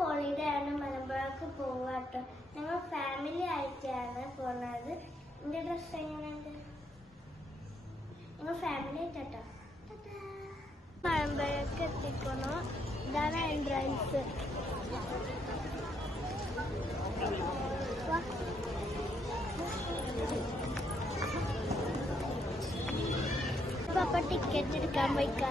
Holiday ആണ് മലമ്പുഴക്ക് പോവാട്ടോ. ഞങ്ങൾ ഫാമിലി ആയിട്ടാണ് പോകുന്നത് എന്റെ ഡ്രസ് എങ്ങനെയുണ്ട്? ഞങ്ങൾ ഫാമിലി ആയിട്ടോ മലമ്പുഴക്ക് എത്തിക്കണോ. ഇതാണ് എൻട്രൻസ് അപ്പൊ ടിക്കറ്റ് എടുക്കാൻ പോയിക്കാ.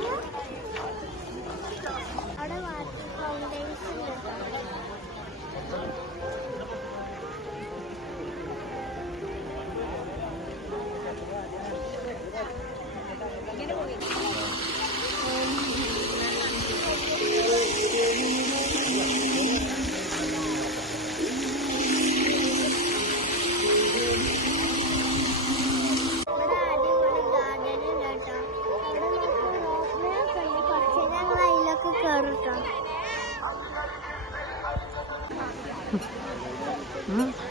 怎么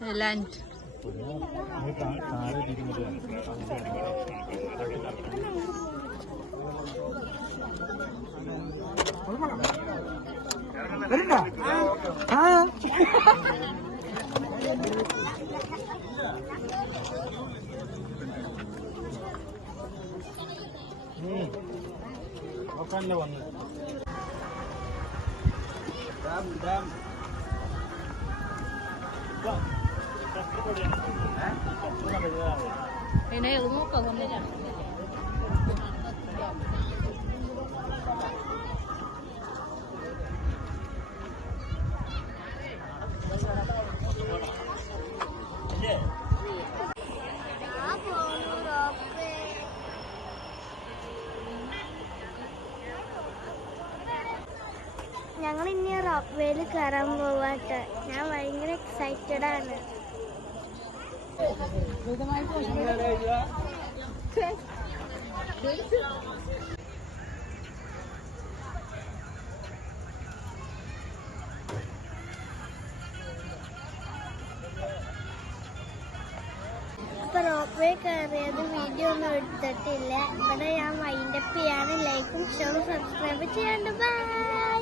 lunch. Dam, dam. Go. ഞങ്ങൾ ഇനി റോപ്പ് വേയിൽ കയറാൻ പോവാട്ടെ. ഞാൻ ഭയങ്കര എക്സൈറ്റഡ് ആണ്. അപ്പൊ റോപ്പ് കയറിയത് വീഡിയോ ഒന്നും എടുത്തിട്ടില്ല. ഇവിടെ ഞാൻ വൈൻഡപ്പ് ചെയ്യാണ് ലൈക്കും ഷെയറും സബ്സ്ക്രൈബ് ചെയ്യാണ്ട്. ബൈ